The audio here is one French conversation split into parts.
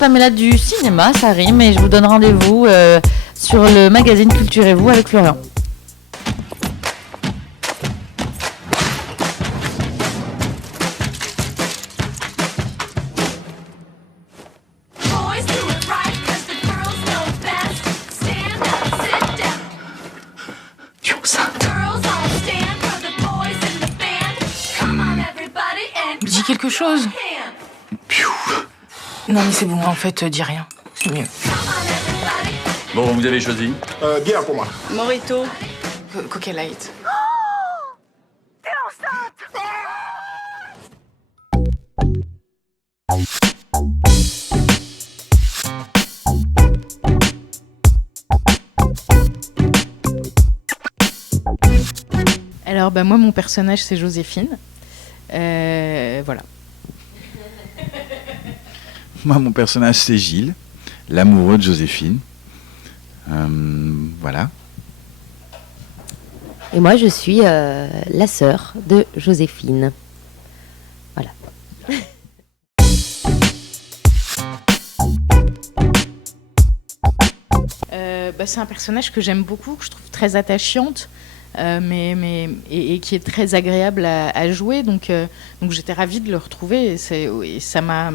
Pamela du cinéma, ça rime, et je vous donne rendez-vous sur le magazine Culturez-vous avec Florian. Dis quelque chose. Non mais c'est bon, en fait, dis rien. C'est mieux. Bon, vous avez choisi? Bière pour moi. Morito. Coca Light. T'es enceinte! Alors, moi, mon personnage, c'est Joséphine. Voilà. Moi, mon personnage, c'est Gilles, l'amoureux de Joséphine. Voilà. Et moi, je suis la sœur de Joséphine. Voilà. C'est un personnage que j'aime beaucoup, que je trouve très attachante. Et qui est très agréable à jouer, donc j'étais ravie de le retrouver, et ça m'a,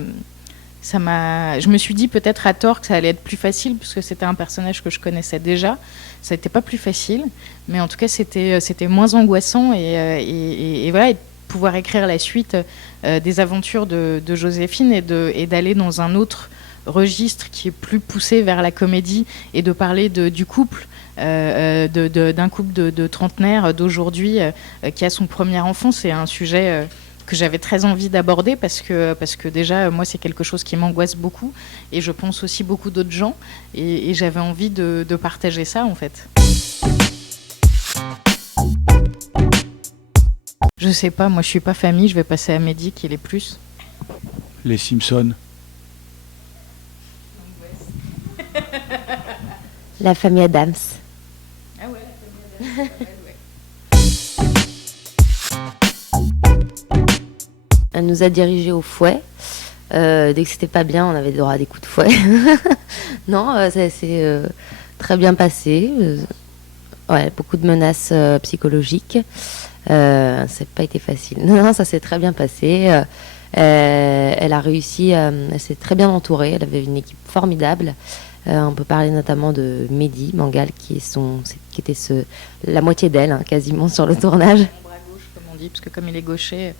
je me suis dit peut-être à tort que ça allait être plus facile, puisque c'était un personnage que je connaissais déjà. Ça n'était pas plus facile, mais en tout cas c'était moins angoissant, et voilà, et de pouvoir écrire la suite des aventures de Joséphine, et d'aller dans un autre registre qui est plus poussé vers la comédie, et de parler du couple, d'un couple de trentenaires d'aujourd'hui qui a son premier enfant. C'est un sujet que j'avais très envie d'aborder, parce que déjà, moi, c'est quelque chose qui m'angoisse beaucoup, et je pense aussi beaucoup d'autres gens, et j'avais envie de partager ça, en fait. Je sais pas, moi je suis pas famille, je vais passer à Mehdi qui l'est plus. Les Simpsons. La famille Adams. Ah ouais, la famille Adams. Elle nous a dirigés au fouet. Dès que c'était pas bien, on avait droit à des coups de fouet. Non, ça s'est très bien passé. Ouais, beaucoup de menaces psychologiques. Ça n'a pas été facile. Non, ça s'est très bien passé. Elle a réussi, elle s'est très bien entourée. Elle avait une équipe formidable. On peut parler notamment de Mehdi Mangal, qui était la moitié d'elle, quasiment, sur le tournage. Mon bras gauche, comme on dit, parce que comme il est gaucher,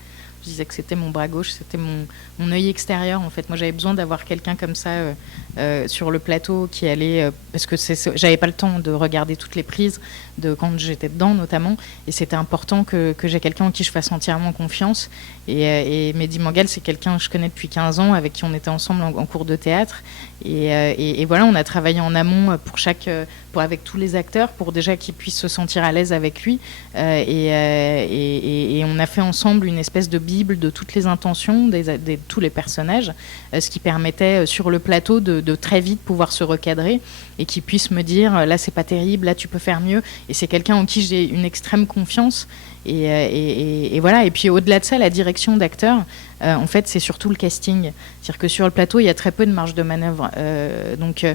je disais que c'était mon bras gauche, c'était mon œil extérieur, en fait. Moi, j'avais besoin d'avoir quelqu'un comme ça sur le plateau qui allait... parce que j'avais pas le temps de regarder toutes les prises, quand j'étais dedans, notamment. Et c'était important que j'ai quelqu'un en qui je fasse entièrement confiance. Et Mehdi Mangal, c'est quelqu'un que je connais depuis 15 ans, avec qui on était ensemble en cours de théâtre. Et voilà, on a travaillé en amont avec tous les acteurs, pour déjà qu'ils puissent se sentir à l'aise avec lui. Et on a fait ensemble une espèce de bible de toutes les intentions de tous les personnages, ce qui permettait sur le plateau de très vite pouvoir se recadrer, et qu'ils puissent me dire là c'est pas terrible, là tu peux faire mieux. Et c'est quelqu'un en qui j'ai une extrême confiance. Et voilà. Et puis au-delà de ça, la direction d'acteur, en fait, c'est surtout le casting. C'est-à-dire que sur le plateau, il y a très peu de marge de manœuvre. Donc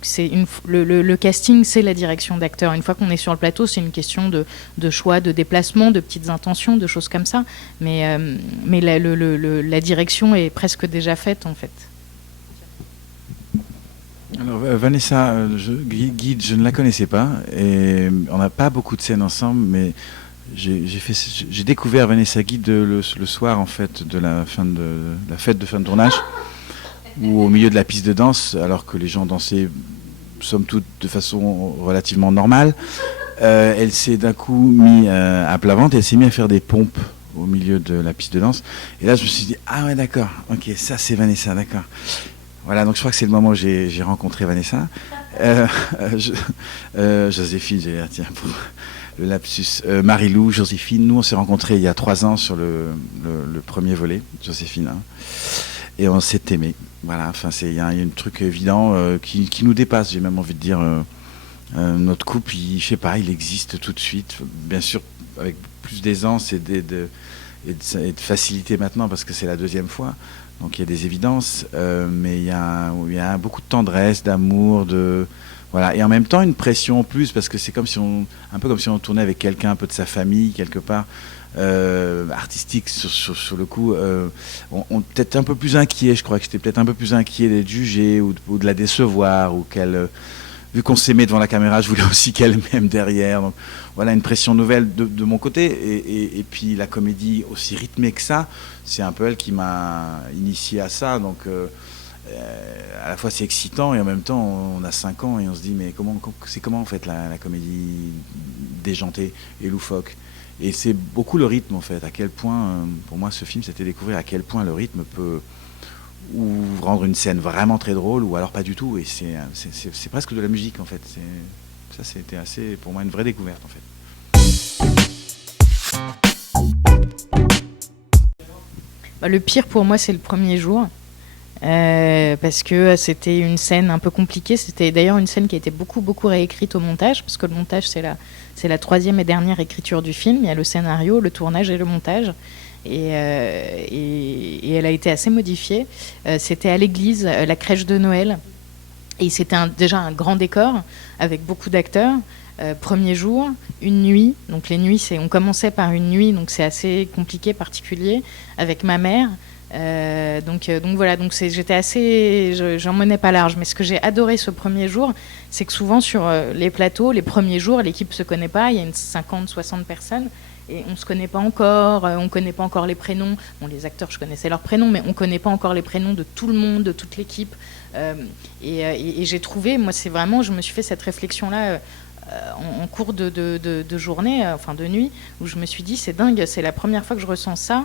c'est le casting, c'est la direction d'acteur. Une fois qu'on est sur le plateau, c'est une question de choix, de déplacement, de petites intentions, de choses comme ça. Mais la direction est presque déjà faite, en fait. Alors Vanessa Guide, je ne la connaissais pas, et on n'a pas beaucoup de scènes ensemble, mais j'ai découvert Vanessa Guide le soir, en fait, de la fête de fin de tournage, ou au milieu de la piste de danse, alors que les gens dansaient somme toute de façon relativement normale. Elle s'est d'un coup mise à plat ventre, et elle s'est mise à faire des pompes au milieu de la piste de danse. Et là, je me suis dit, ah ouais, d'accord, ok, ça c'est Vanessa, d'accord. Voilà, donc je crois que c'est le moment où j'ai rencontré Vanessa. Joséphine, j'ai dit, tiens, pour le lapsus. Marie-Lou, Joséphine, nous on s'est rencontrés il y a 3 ans sur le premier volet, Joséphine, et on s'est aimés. Voilà, enfin, il y a un truc évident qui nous dépasse, j'ai même envie de dire. Notre couple, je sais pas, il existe tout de suite. Bien sûr, avec plus d'aisance et et de facilité maintenant parce que c'est la deuxième fois. Donc il y a des évidences, mais il y a beaucoup de tendresse, d'amour, voilà. Et en même temps une pression en plus parce que c'est un peu comme si on tournait avec quelqu'un un peu de sa famille quelque part. Artistique sur le coup, on peut-être un peu plus inquiet. Je crois que j'étais peut-être un peu plus inquiet d'être jugé ou de la décevoir ou qu'elle, vu qu'on s'aimait devant la caméra, je voulais aussi qu'elle m'aime derrière. Donc voilà, une pression nouvelle de mon côté et puis la comédie aussi rythmée que ça, c'est un peu elle qui m'a initié à ça. Donc à la fois c'est excitant et en même temps on a 5 ans et on se dit mais comment en fait la comédie déjantée et loufoque. Et c'est beaucoup le rythme en fait, à quel point, pour moi ce film c'était découvrir à quel point le rythme peut ou rendre une scène vraiment très drôle ou alors pas du tout. Et c'est presque de la musique en fait. Ça c'était assez, pour moi, une vraie découverte en fait. Le pire pour moi c'est le premier jour. Parce que c'était une scène un peu compliquée. C'était d'ailleurs une scène qui a été beaucoup réécrite au montage, parce que le montage c'est la 3e et dernière écriture du film. Il y a le scénario, le tournage et le montage. Et elle a été assez modifiée. C'était à l'église, la crèche de Noël. Et c'était déjà un grand décor avec beaucoup d'acteurs. Premier jour, une nuit. Donc les nuits, on commençait par une nuit, donc c'est assez compliqué, particulier, avec ma mère. Donc voilà, donc j'étais assez, j'en menais pas large. Mais ce que j'ai adoré ce premier jour, c'est que souvent sur les plateaux, les premiers jours, l'équipe se connaît pas, il y a 50-60 personnes et on se connaît pas encore, on connaît pas encore les prénoms. Bon, les acteurs, je connaissais leurs prénoms, mais on connaît pas encore les prénoms de tout le monde, de toute l'équipe. Et j'ai trouvé, moi c'est vraiment, je me suis fait cette réflexion-là en cours de journée, enfin de nuit, où je me suis dit c'est dingue, c'est la première fois que je ressens ça.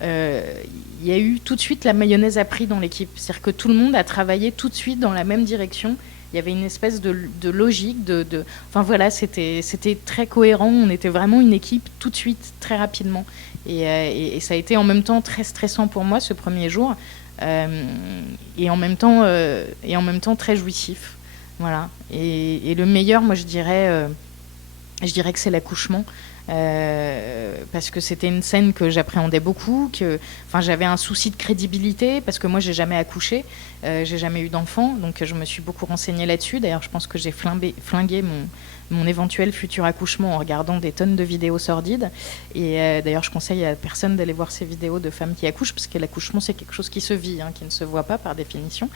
Il y a eu tout de suite la mayonnaise a pris dans l'équipe, c'est-à-dire que tout le monde a travaillé tout de suite dans la même direction. Il y avait une espèce de logique, enfin voilà, c'était très cohérent. On était vraiment une équipe tout de suite, très rapidement, et ça a été en même temps très stressant pour moi ce premier jour, et en même temps très jouissif. Voilà. Et le meilleur, moi je dirais que c'est l'accouchement. Parce que c'était une scène que j'appréhendais beaucoup, j'avais un souci de crédibilité parce que moi j'ai jamais accouché, j'ai jamais eu d'enfant, donc je me suis beaucoup renseignée là-dessus. D'ailleurs je pense que j'ai flingué mon éventuel futur accouchement en regardant des tonnes de vidéos sordides, et d'ailleurs je conseille à personne d'aller voir ces vidéos de femmes qui accouchent, parce que l'accouchement c'est quelque chose qui se vit, qui ne se voit pas par définition,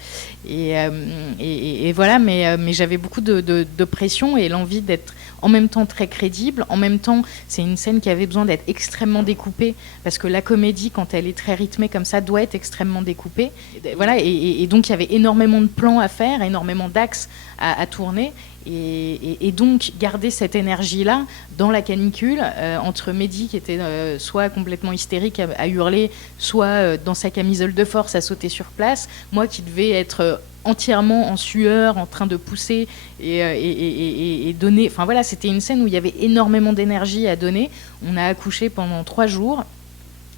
et voilà, mais j'avais beaucoup de pression et l'envie d'être en même temps très crédible. En même temps, c'est une scène qui avait besoin d'être extrêmement découpée, parce que la comédie, quand elle est très rythmée comme ça, doit être extrêmement découpée. Voilà, et donc il y avait énormément de plans à faire, énormément d'axes à tourner. Et donc garder cette énergie-là dans la canicule, entre Mehdi qui était soit complètement hystérique à hurler, soit dans sa camisole de force à sauter sur place, moi qui devais être entièrement en sueur, en train de pousser et donner. Enfin voilà, c'était une scène où il y avait énormément d'énergie à donner. On a accouché pendant 3 jours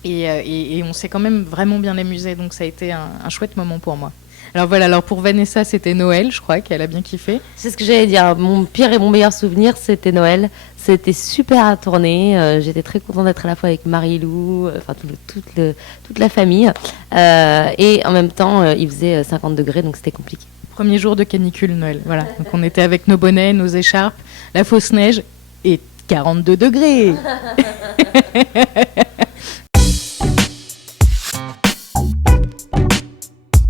et on s'est quand même vraiment bien amusé, donc ça a été un chouette moment pour moi. Alors voilà, alors pour Vanessa, c'était Noël, je crois qu'elle a bien kiffé. C'est ce que j'allais dire. Mon pire et mon meilleur souvenir, c'était Noël. C'était super à tourner. J'étais très contente d'être à la fois avec Marie-Lou, toute la famille. Et en même temps, il faisait 50 degrés, donc c'était compliqué. Premier jour de canicule, Noël. Voilà. Donc on était avec nos bonnets, nos écharpes, la fausse neige et 42 degrés.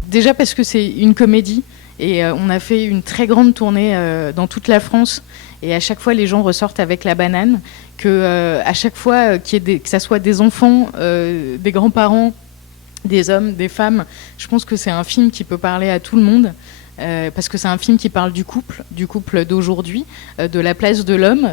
Déjà parce que c'est une comédie et on a fait une très grande tournée dans toute la France, et à chaque fois les gens ressortent avec la banane, à chaque fois que ça soit des enfants, des grands-parents, des hommes, des femmes, je pense que c'est un film qui peut parler à tout le monde. Parce que c'est un film qui parle du couple d'aujourd'hui, de la place de l'homme,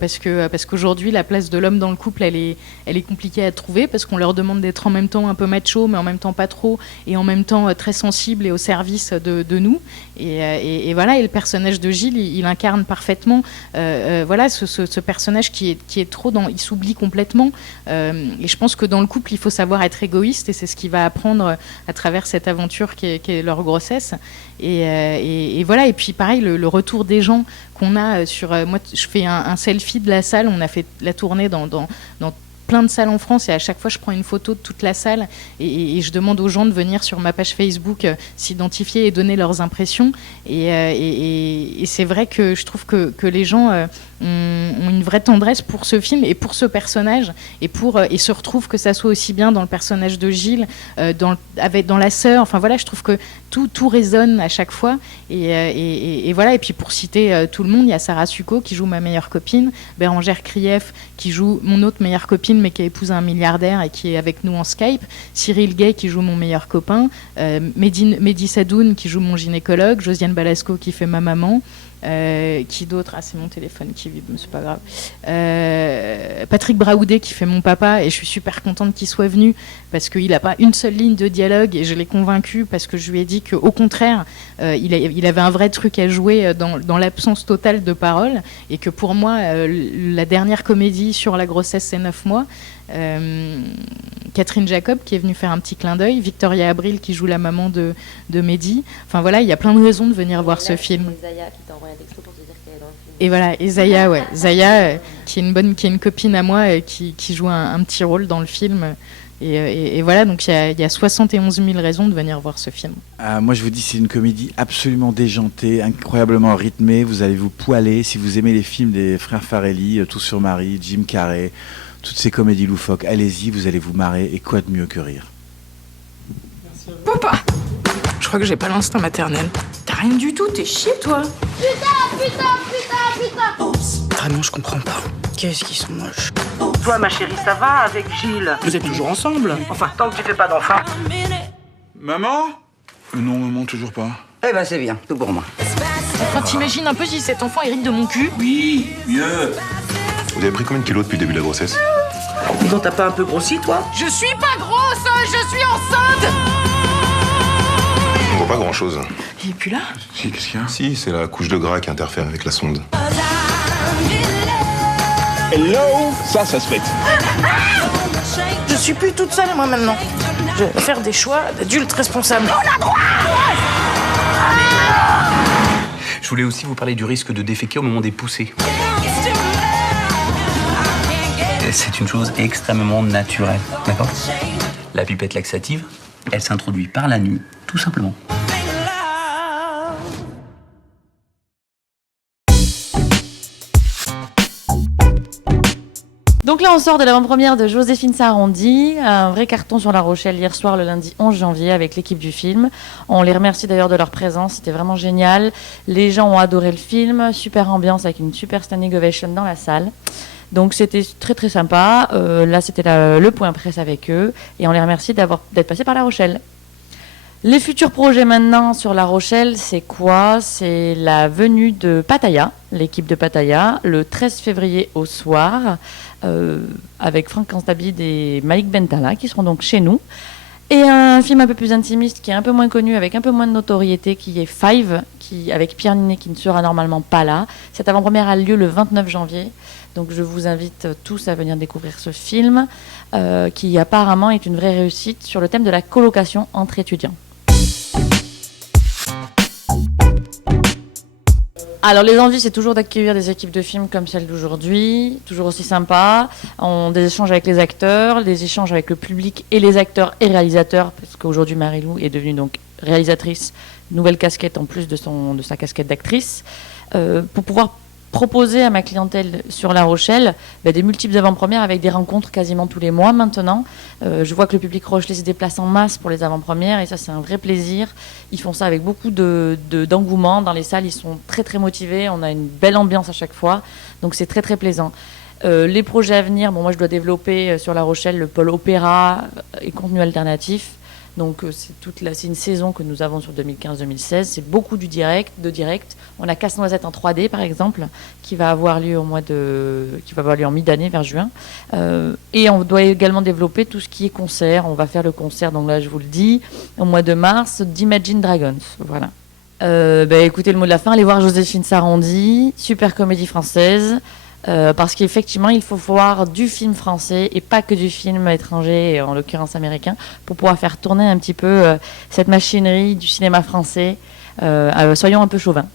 parce qu'aujourd'hui la place de l'homme dans le couple elle est compliquée à trouver, parce qu'on leur demande d'être en même temps un peu macho mais en même temps pas trop, et en même temps très sensible et au service de nous, et voilà, et le personnage de Gilles il incarne parfaitement voilà ce personnage qui est trop il s'oublie complètement, et je pense que dans le couple il faut savoir être égoïste, et c'est ce qu'il va apprendre à travers cette aventure qui est leur grossesse. Et voilà, et puis pareil, le retour des gens qu'on a sur... moi, je fais un selfie de la salle, on a fait la tournée dans plein de salles en France et à chaque fois je prends une photo de toute la salle et je demande aux gens de venir sur ma page Facebook s'identifier et donner leurs impressions. Et c'est vrai que je trouve que les gens ont une vraie tendresse pour ce film et pour ce personnage et se retrouvent, que ça soit aussi bien dans le personnage de Gilles, dans la sœur. Enfin voilà, je trouve que tout résonne à chaque fois. Et voilà. Et puis pour citer tout le monde, il y a Sarah Succo qui joue ma meilleure copine, Bérangère Krief qui joue mon autre meilleure copine mais qui a épousé un milliardaire et qui est avec nous en Skype, Cyril Gay qui joue mon meilleur copain, Mehdi Sadoun qui joue mon gynécologue, Josiane Balasco qui fait ma maman. Qui d'autre? Ah, c'est mon téléphone qui vibre, mais c'est pas grave. Patrick Braoudé qui fait mon papa, et je suis super contente qu'il soit venu parce qu'il n'a pas une seule ligne de dialogue et je l'ai convaincu parce que je lui ai dit qu'au contraire il avait un vrai truc à jouer dans l'absence totale de parole, et que pour moi la dernière comédie sur la grossesse c'est 9 mois. Catherine Jacob qui est venue faire un petit clin d'œil, Victoria Abril qui joue la maman de Mehdi. Enfin voilà, il y a plein de raisons de venir voir ce film. Et voilà, et Zaya, ouais. Zaya qui est une copine à moi qui joue un petit rôle dans le film. Et voilà, donc il y a 71 000 raisons de venir voir ce film. Moi je vous dis, c'est une comédie absolument déjantée, incroyablement rythmée. Vous allez vous poiler si vous aimez les films des frères Farrelly, Tout sur Marie, Jim Carrey, toutes ces comédies loufoques. Allez-y, vous allez vous marrer, et quoi de mieux que rire. Papa, je crois que j'ai pas l'instinct maternel. T'as rien du tout, t'es chier, toi. Putain. Vraiment, je comprends pas. Qu'est-ce qu'ils sont moches. Toi, ma chérie, ça va avec Gilles? Vous êtes toujours ensemble? Enfin, tant que tu fais pas d'enfant. Maman? Non, maman, toujours pas. Eh ben, c'est bien, tout pour moi. Enfin, t'imagines un peu si cet enfant hérite de mon cul? Oui, mieux. Vous avez pris combien de kilos depuis le début de la grossesse? Dis donc, t'as pas un peu grossi, toi? Je suis pas grosse, je suis enceinte. On voit pas grand-chose. Il est plus là? Si, qu'est-ce qu'il y a? Si, c'est la couche de gras qui interfère avec la sonde. Hello! Ça se fait. Je suis plus toute seule, moi, maintenant. Je vais faire des choix d'adultes responsables. Je voulais aussi vous parler du risque de déféquer au moment des poussées. C'est une chose extrêmement naturelle, d'accord? La pipette laxative, elle s'introduit par la nuit, tout simplement. Donc là, on sort de l'avant-première de Joséphine Sarandy, un vrai carton sur La Rochelle hier soir, le lundi 11 janvier, avec l'équipe du film. On les remercie d'ailleurs de leur présence, c'était vraiment génial. Les gens ont adoré le film, super ambiance avec une super standing ovation dans la salle. Donc c'était très très sympa. Là, c'était le point presse avec eux, et on les remercie d'être passés par La Rochelle. Les futurs projets maintenant sur La Rochelle, c'est quoi? C'est la venue de Pattaya, l'équipe de Pattaya, le 13 février au soir, avec Franck Constabile et Malik Bentala qui seront donc chez nous. Et un film un peu plus intimiste qui est un peu moins connu, avec un peu moins de notoriété, qui est Five, avec Pierre Ninet qui ne sera normalement pas là. Cette avant-première a lieu le 29 janvier. Donc je vous invite tous à venir découvrir ce film qui apparemment est une vraie réussite sur le thème de la colocation entre étudiants. Alors les envies, c'est toujours d'accueillir des équipes de films comme celle d'aujourd'hui, toujours aussi sympa. Des échanges avec les acteurs, des échanges avec le public et les acteurs et réalisateurs, parce qu'aujourd'hui Marie-Lou est devenue donc réalisatrice, nouvelle casquette en plus de sa casquette d'actrice, pour pouvoir proposer à ma clientèle sur La Rochelle des multiples avant-premières avec des rencontres quasiment tous les mois maintenant. Je vois que le public rochelais se déplace en masse pour les avant-premières, et ça c'est un vrai plaisir. Ils font ça avec beaucoup d'engouement dans les salles, ils sont très très motivés, on a une belle ambiance à chaque fois, donc c'est très très plaisant. Les projets à venir, moi je dois développer sur La Rochelle le pôle opéra et contenu alternatif. Donc c'est une saison que nous avons sur 2015-2016. C'est beaucoup de direct. On a Casse-Noisette en 3D par exemple, qui va avoir lieu en mi-d'année vers juin. Et on doit également développer tout ce qui est concert. On va faire le concert, donc là je vous le dis, au mois de mars, d'Imagine Dragons. Voilà. Écoutez le mot de la fin, allez voir Joséphine Sarandy, super comédie française. Parce qu'effectivement, il faut voir du film français et pas que du film étranger, en l'occurrence américain, pour pouvoir faire tourner un petit peu cette machinerie du cinéma français. Soyons un peu chauvins.